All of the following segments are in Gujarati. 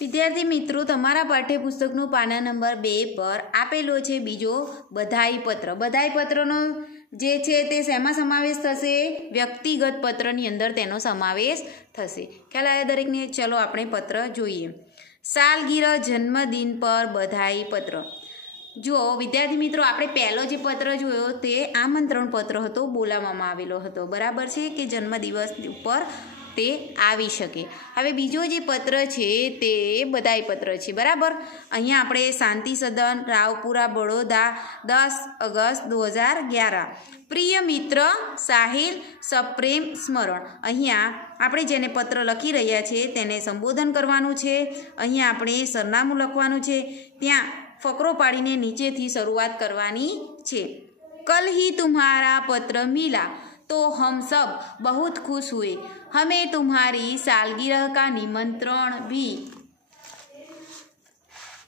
विद्यार्थी मित्रों, तमारा पाठ्यपुस्तकનું पाना नंबर 2 पर आपेलो छे बीजो बधाई पत्र। बधाई पत्रનો જે છે તે શેમાં સમાવેશ થશે? વ્યક્તિગત પત્રની અંદર તેનો સમાવેશ થશે। ખ્યાલ આવ્યો દરેકને? ચલો આપણે પત્ર જોઈએ। સાલગીરહ જન્મદિન પર બધાઈ પત્ર। જો વિદ્યાર્થી મિત્રો, આપણે પહેલો જે પત્ર જોયો તે આમંત્રણ પત્ર હતો, બોલાવવામાં આવેલો હતો, બરાબર છે કે જન્મદિવસ ઉપર તે આવી શકે। હવે બીજો જે પત્ર છે તે બધાઈ પત્ર છે, બરાબર। અહીંયા આપણે શાંતિ સદન, રાવપુરા, બड़ौदा, 10 અગસ્ટ 2011। પ્રિય મિત્ર સાહિલ, સપ્રેમ સ્મરણ। અહીંયા આપણે જેને પત્ર લખી રહ્યા છે તેને સંબોધન કરવાનું છે। અહીંયા આપણે સરનામું લખવાનું છે, ત્યાં ફકરો પાડીને નીચેથી શરૂઆત કરવાની છે। कल ही तुम्हारा पत्र मिला तो हम सब बहुत खुश हुए। हमें तुम्हारी सालगिरह का निमंत्रण भी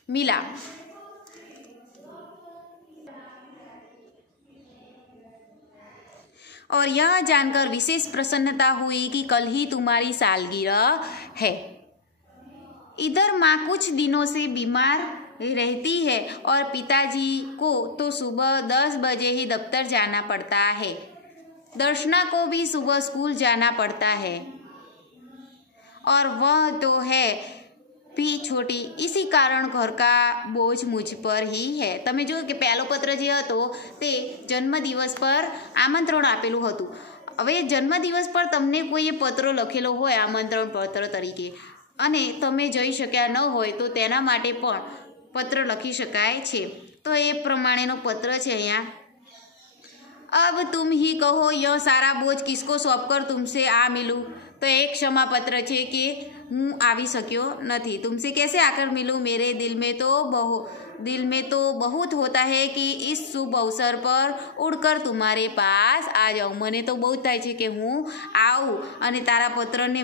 मिला। और यह जानकर विशेष प्रसन्नता हुई कि कल ही तुम्हारी सालगिरह है। इधर माँ कुछ दिनों से बीमार रहती है और पिताजी को तो सुबह 10 बजे ही दफ्तर जाना पड़ता है। दर्शना को भी सुबह स्कूल जाना पड़ता है और वह तो है भी छोटी, इसी कारण घर का बोझ मुझ पर ही है। तमे जो कि पहलो पत्र जे हतो ते जन्मदिवस पर आमंत्रण आपेલું હતું। હવે જન્મદિવસ પર તમને કોઈએ પત્ર લખેલો હોય આમંત્રણ પત્ર તરીકે અને તમે જઈ શક્યા ન હોય તો તેના માટે પણ પત્ર લખી શકાય છે। તો એ પ્રમાણેનો પત્ર છે અહીંયા। अब तुम ही कहो यह सारा बोझ किसको सौंपकर तुमसे आ मिलूँ। तो एक क्षमा पत्र है कि हूँ आवी सक्यो नहीं, तुमसे कैसे आकर मिलूँ। मेरे दिल में तो बहुत होता है कि इस शुभ अवसर पर उड़कर तुम्हारे पास आ जाऊँ। मने तो बहुत थाय छे कि हूँ आऊँ अने तारा पत्र ने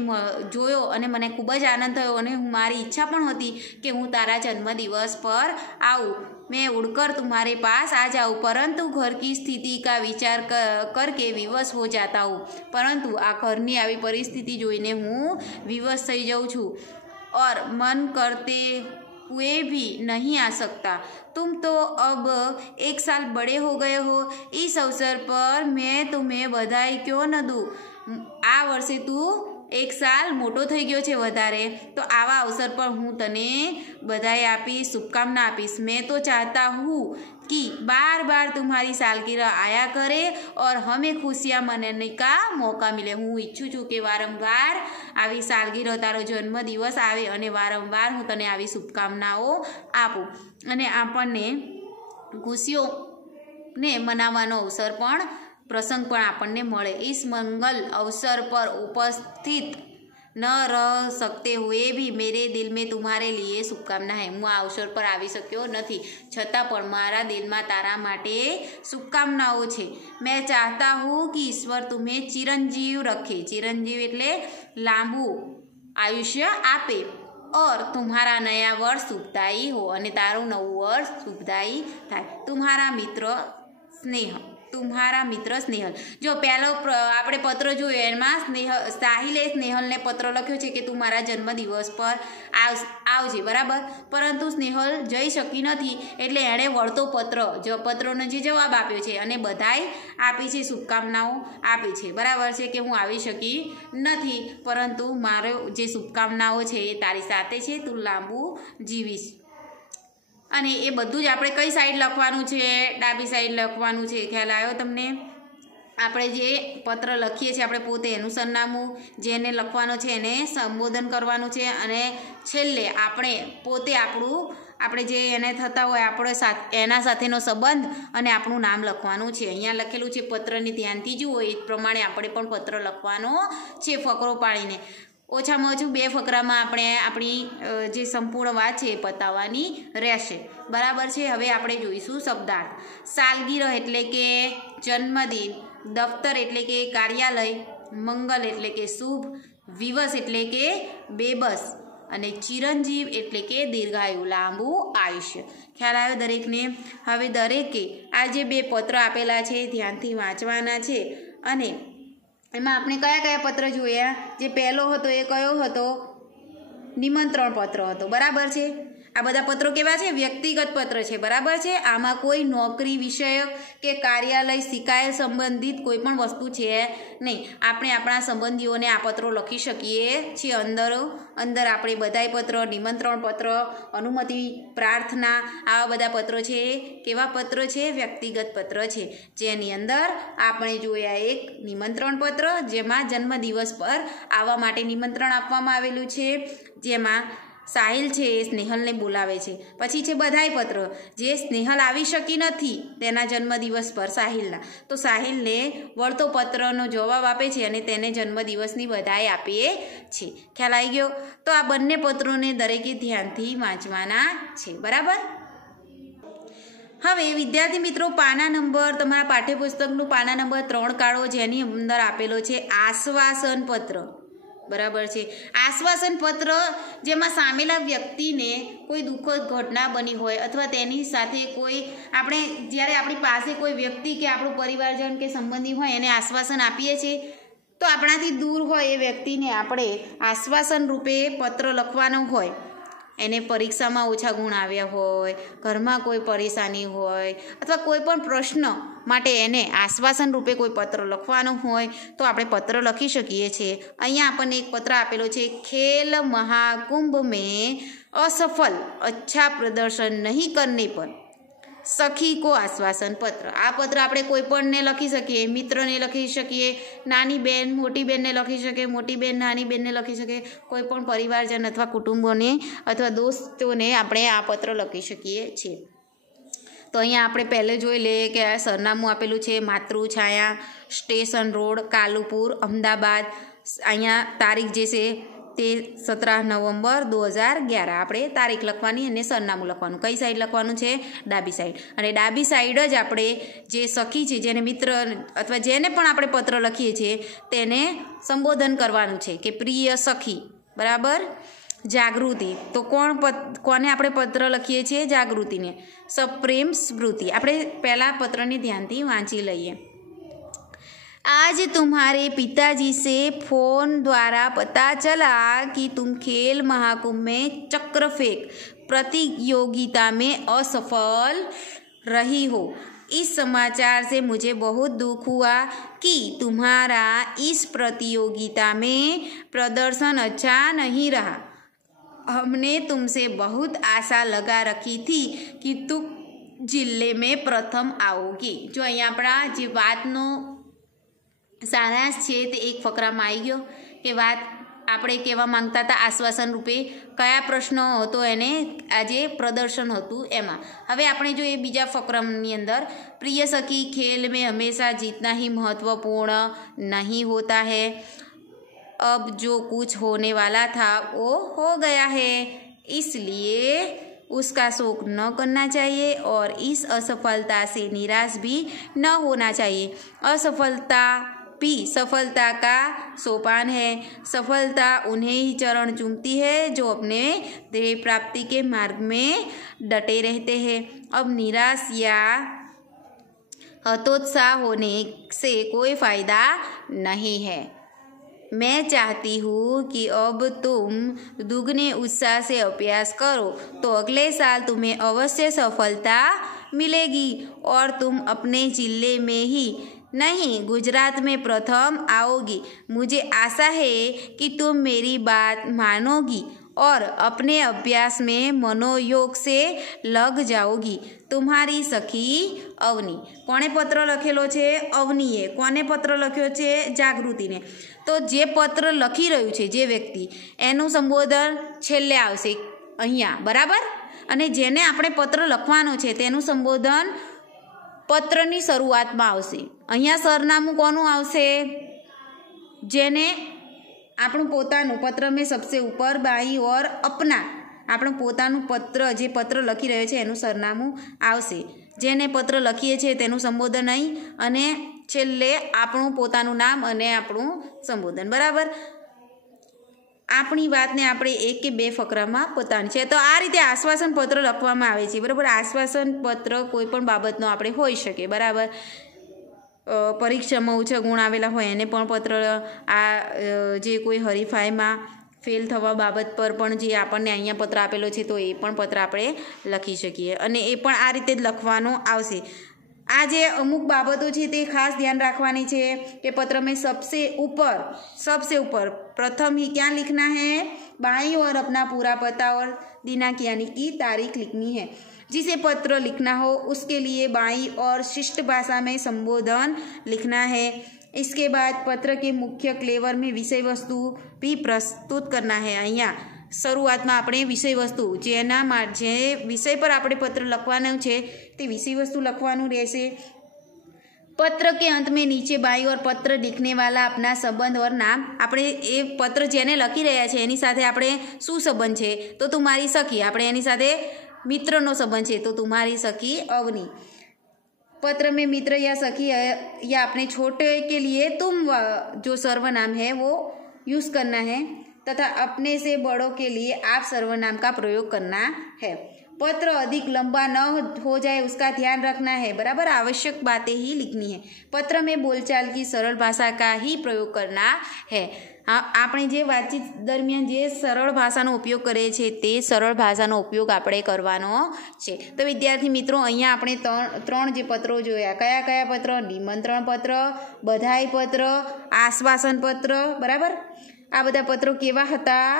जोयो अने मने खूब ज आनंद थयो अने मारी इच्छा पण हती कि हूँ तारा जन्मदिवस पर आऊँ। मैं उड़कर तुम्हारे पास आ जाऊँ, परंतु घर की स्थिति का विचार करके विवश हो जाता हूँ। परंतु आ घरनी आवी परिस्थिति जोईने हूँ विवश थई जाऊँ छूँ और मन करते हुए भी नहीं आ सकता। तुम तो अब 1 साल बड़े हो गए हो, इस अवसर पर मैं तुम्हें बधाई क्यों न दूँ। आ वर्षे तू 1 साल मोटो थई गयो छे वधारे, तो आवा अवसर पर हूँ तने बधाई आपीश, शुभकामना आपीश। मैं तो चाहता हूँ कि बार बार तुम्हारी सालगिरह आया करे और हमें खुशियाँ मनाने का मौका मिले। हूँ इच्छुं छूँ कि वारंवार आवी सालगिरह, तारो जन्मदिवस आवे अने वारंवार हूँ तने आवी शुभकामनाओ आपूँ अने आपणने खुशियों ने मनावવાનો अवसर पण प्रसंग पण आपने मळे। इस मंगल अवसर पर उपस्थित न रह सकते हुए भी मेरे दिल में तुम्हारे लिए शुभकामना है। हूँ आ अवसर पर आवी सक्यो नहीं, छतां पण मारा दिल में तारा माटे शुभकामनाओ छे। मैं चाहता हूँ कि ईश्वर तुम्हें चिरंजीव रखे। चिरंजीव एटले लांबू आयुष्य आपे और तुम्हारा नया वर्ष शुभदायी हो अने तारू नवुं वर्ष शुभदायी थाय। तुम्हारा मित्र स्नेह। तुम्हारा मित्र स्नेहल। जो पहलो आपणे पत्र जोयो एमां साहिले स्नेहलने पत्र लख्यो छे कि तू मारा जन्मदिवस पर आवजे, बराबर। परंतु स्नेहल जई शकी नथी एटले एणे वळतो पत्रनो जे जवाब आप्यो छे अने बधाई आपी छे, शुभकामनाओ आपी छे, बराबर छे कि हूँ आवी शकी नथी, परंतु मारो जे शुभकामनाओ छे ए तारी साथे छे, तू लांबू जीवीश। અને એ બધું જ આપણે કઈ સાઈડ લખવાનું છે? ડાબી સાઈડ લખવાનું છે। ખ્યાલ આવ્યો તમને? આપણે જે પત્ર લખીએ છીએ આપણે પોતે એનું સરનામું જેને લખવાનો છે એને સંબોધન કરવાનું છે અને છેલ્લે આપણે પોતે આપણે જે એને થતા હોય આપણે એના સાથેનો સંબંધ અને આપણું નામ લખવાનું છે। અહીંયા લખેલું છે પત્રની ધ્યાનથી જુઓ, એ પ્રમાણે આપણે પણ પત્ર લખવાનો છે ફકરો પાડીને। ઓછામાં ઓછું 2 ફકરામાં આપણે આપણી જે સંપૂર્ણ વાત છે એ પતાવવાની રહેશે, બરાબર છે। હવે આપણે જોઈશું શબ્દાર્થ। સાલગીરહ એટલે કે જન્મદિન, દફતર એટલે કે કાર્યાલય, મંગલ એટલે કે શુભ, વિવશ એટલે કે બેબસ અને ચિરંજીવ એટલે કે દીર્ઘાયુ, લાંબુ આયુષ્ય। ખ્યાલ આવ્યો દરેકને? હવે દરેકે આ જે 2 પત્ર આપેલા છે ધ્યાનથી વાંચવાના છે અને એમાં આપણે કયા કયા પત્ર જોયા? જે પહેલો હતો એ કયો હતો? નિમંત્રણ પત્ર હતો, બરાબર છે। આ બધા પત્રો કેવા છે? વ્યક્તિગત પત્ર છે, બરાબર છે। આમાં કોઈ નોકરી વિષયક કે કાર્યાલય શિકાયત સંબંધિત કોઈ પણ વસ્તુ છે નહીં। આપણે આપણા સંબંધીઓને આ પત્રો લખી શકીએ છીએ। અંદર આપણે બધાય પત્ર, નિમંત્રણ પત્ર, અનુમતિ પ્રાર્થના, આવા બધા પત્રો છે। કેવા પત્ર છે? વ્યક્તિગત પત્ર છે, જેની અંદર આપણે જોયા એક નિમંત્રણ પત્ર, જેમાં જન્મદિવસ પર આવવા માટે નિમંત્રણ આપવામાં આવેલું છે, જેમાં સાહિલ છે એ સ્નેહલને બોલાવે છે। પછી છે બધાય પત્ર, જે સ્નેહલ આવી શકી નથી તેના જન્મદિવસ પર સાહિલના, તો સાહિલને વળતો પત્રનો જવાબ આપે છે અને તેને જન્મદિવસની બધાઈ આપે છે। ખ્યાલ આવી ગયો? તો આ બંને પત્રોને દરેકે ધ્યાનથી વાંચવાના છે, બરાબર। હવે વિદ્યાર્થી મિત્રો, પાના નંબર, તમારા પાઠ્યપુસ્તકનું પાના નંબર 3 કાઢો, જેની અંદર આપેલો છે આશ્વાસન પત્ર, બરાબર છે। આશ્વાસન પત્ર, જેમાં સામેલા વ્યક્તિને કોઈ દુઃખદ ઘટના બની હોય અથવા તેની સાથે કોઈ જ્યારે આપણી પાસે કોઈ વ્યક્તિ કે આપણું પરિવારજન કે સંબંધી હોય એને આશ્વાસન આપીએ છીએ, તો આપણાથી દૂર હોય એ વ્યક્તિને આપણે આશ્વાસન રૂપે પત્ર લખવાનો હોય। એને પરીક્ષામાં ઓછા ગુણ આવ્યા હોય, ઘરમાં કોઈ પરેશાની હોય અથવા કોઈ પણ પ્રશ્ન માટે એને આશ્વાસન રૂપે કોઈ પત્ર લખવાનો હોય તો આપણે પત્ર લખી શકીએ છીએ। અહીંયા આપણને એક પત્ર આપેલો છે, ખેલ મહાકુંભ મેં असफल अच्छा प्रदर्शन नहीं करने पर સખી કો આશ્વાસન પત્ર। આ પત્ર આપણે કોઈ પણને લખી શકીએ, મિત્રને લખી શકીએ, નાની બેન મોટી બેનને લખી શકીએ, મોટી બેન નાની બેનને લખી શકીએ, કોઈ પણ પરિવારજન અથવા કુટુંબોને અથવા દોસ્તોને આપણે આ પત્ર લખી શકીએ છીએ। તો અહીંયા આપણે પહેલે જોઈ લઈએ કે આ સરનામું આપેલું છે, માતૃછાયા, સ્ટેશન રોડ, કાલુપુર, અમદાવાદ। અહીંયા તારીખ જે છે તે 17 નવેમ્બર 2011 આપણે તારીખ લખવાની અને સરનામું લખવાનું। કઈ સાઈડ લખવાનું છે? ડાબી સાઈડ। અને ડાબી સાઈડ જ આપણે જે સખી છે, જેને મિત્ર અથવા જેને પણ આપણે પત્ર લખીએ છીએ તેને સંબોધન કરવાનું છે કે પ્રિય સખી, બરાબર। જાગૃતિ, તો કોને આપણે પત્ર લખીએ છીએ? જાગૃતિને। સપ્રેમ સ્મૃતિ, આપણે પહેલાં પત્રને ધ્યાનથી વાંચી લઈએ। आज तुम्हारे पिताजी से फोन द्वारा पता चला कि तुम खेल महाकुंभ में चक्र फेंक प्रतियोगिता में असफल रही हो। इस समाचार से मुझे बहुत दुख हुआ कि तुम्हारा इस प्रतियोगिता में प्रदर्शन अच्छा नहीं रहा। हमने तुमसे बहुत आशा लगा रखी थी कि तुम जिले में प्रथम आओगी। जो અહીંયા આપણા જે વાતનો સારાંશ છે તે એક ફકરામાં આવી ગયો કે વાત આપણે કહેવા માંગતા હતા આશ્વાસન રૂપે કયા પ્રશ્નો હતો એને આજે પ્રદર્શન હતું એમાં। હવે આપણે જોઈએ બીજા ફકરાની અંદર, પ્રિય સખી ખેલ में हमेशा जीतना ही महत्वपूर्ण नहीं होता है। अब जो कुछ होने वाला था वो हो गया है, इसलिए उसका शोक न करना चाहिए और इस असफलता से निराश भी न होना चाहिए। असफलता भी सफलता का सोपान है। सफलता उन्हें ही चरण चूमती है जो अपने ध्येय प्राप्ति के मार्ग में डटे रहते हैं। अब निराश या हतोत्साह होने से कोई फायदा नहीं है। मैं चाहती हूँ कि अब तुम दुगने उत्साह से अभ्यास करो तो अगले साल तुम्हें अवश्य सफलता मिलेगी और तुम अपने जिले में ही नहीं गुजरात में प्रथम आओगी। मुझे आशा है कि तुम मेरी बात मानोगी और अपने अभ्यास में मनोयोग से लग जाओगी। तुम्हारी सखी अवनी। कोने पत्र लखेलो छे? अवनीए। कोने पत्र लख्यो छे? जागृतिने। तो जे पत्र लखी रह्युं छे जे व्यक्ति एनुं संबोधन छेल्ले आवशे अहींया, बराबर। अने जेने आपणे पत्र लखवानो छे तेनुं संबोधन पत्रनी शरूआतमां आवशे। अहींया सरनामું કોનું આવશે? જેને આપણું પોતાનું પત્ર में सबसे ऊपर बाई और अपना આપણું પોતાનું પત્ર જે પત્ર લખી રહ્યો છે એનું સરનામું આવશે। જેને પત્ર લખીએ છીએ તેનું સંબોધન અહીં અને છેલ્લે આપણું પોતાનું નામ અને આપણું સંબોધન, બરાબર। આપણી વાતને આપણે એક કે બે ફકરામાં પોતાની છે। તો આ રીતે આશ્વાસન પત્ર લખવામાં આવે છે, બરાબર। આશ્વાસન પત્ર કોઈ પણ બાબતનો આપણે હોઈ શકે, બરાબર। પરીક્ષામાં ઓછા ગુણ આવેલા હોય એને પણ પત્ર, આ જે કોઈ હરીફાઈમાં ફેલ થવા બાબત પર પણ જે આપણને અહીંયા પત્ર આપેલો છે તો એ પણ પત્ર આપણે લખી શકીએ અને એ પણ આ રીતે જ લખવાનો આવશે। આ જે અમુક બાબતો છે તે ખાસ ધ્યાન રાખવાની છે कि पत्र में सबसे ऊपर प्रथम ही क्या लिखना है, बाईं ओर अपना पूरा पता और दिनांक यानी कि तारीख लिखनी है। जिसे पत्र लिखना हो उसके लिए बाईं और शिष्ट भाषा में संबोधन लिखना है। इसके बाद पत्र के मुख्य क्लेवर में विषय वस्तु भी प्रस्तुत करना है। અહીંયા શરૂઆતમાં આપણે વિષય વસ્તુ જે વિષય પર આપણે પત્ર લખવાનું છે તે વિષય વસ્તુ લખવાનું રહેશે। पत्र के अंत में नीचे बाईं ओर पत्र लिखने वाला अपना संबंध और नाम, આપણે એ પત્ર જેને લખી રહ્યા છે એની સાથે આપણે શું સંબંધ છે તો तुम्हारी सखी, આપણે એની સાથે મિત્રનો સંબંધ છે તો तुम्हारी सखी अवनी। पत्र में मित्र या सखी या अपने छोटे के लिए तुम जो सर्वनाम है वो यूज़ करना है तथा अपने से बड़ों के लिए आप सर्वनाम का प्रयोग करना है। पत्र अधिक लंबा न हो जाए उसका ध्यान रखना है। बराबर, आवश्यक बातें ही लिखनी है। पत्र में बोलचाल की सरल भाषा का ही प्रयोग करना है। આપણે જે વાતચીત દરમિયાન જે સરળ ભાષાનો ઉપયોગ કરીએ છીએ તે સરળ ભાષાનો ઉપયોગ આપણે કરવાનો છે। તો વિદ્યાર્થી મિત્રો અહીંયા આપણે ત્રણ જે પત્રો જોયા, કયા કયા પત્ર? નિમંત્રણ પત્ર, બધાઈ પત્ર, આશ્વાસન પત્ર। બરાબર, આ બધા પત્રો કેવા હતા?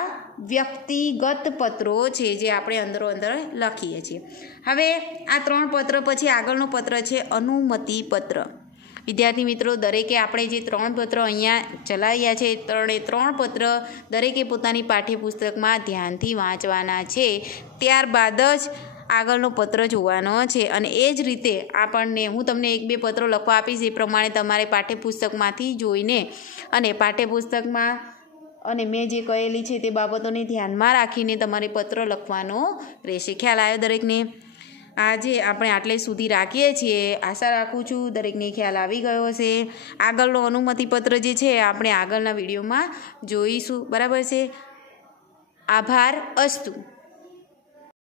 વ્યક્તિગત પત્રો છે જે આપણે અંદરો અંદર લખીએ છીએ। હવે આ ત્રણ પત્ર પછી આગળનું પત્ર છે અનુમતિ પત્ર। વિદ્યાર્થી મિત્રો, દરેકે આપણે જે ત્રણ પત્રો અહીંયા ચલાવ્યા છે ત્રણ પત્ર દરેકે પોતાની પાઠ્યપુસ્તકમાં ધ્યાનથી વાંચવાના છે, ત્યારબાદ જ આગળનો પત્ર જોવાનો છે। અને એ જ રીતે આપણને હું તમને 1-2 પત્રો લખવા આપીશ, એ પ્રમાણે તમારે પાઠ્યપુસ્તકમાંથી જોઈને અને પાઠ્યપુસ્તકમાં અને મેં જે કહેલી છે તે બાબતોને ધ્યાનમાં રાખીને તમારે પત્ર લખવાનો રહેશે। ખ્યાલ આવ્યો દરેકને? આજે આપણે આટલે સુધી રાખીએ છીએ। આશા રાખું છું દરેકને ખ્યાલ આવી ગયો હશે। આગળનો અનુમતિપત્ર જે છે આપણે આગળના વિડીયોમાં જોઈશું। બરાબર છે? આભાર. અસ્તુ।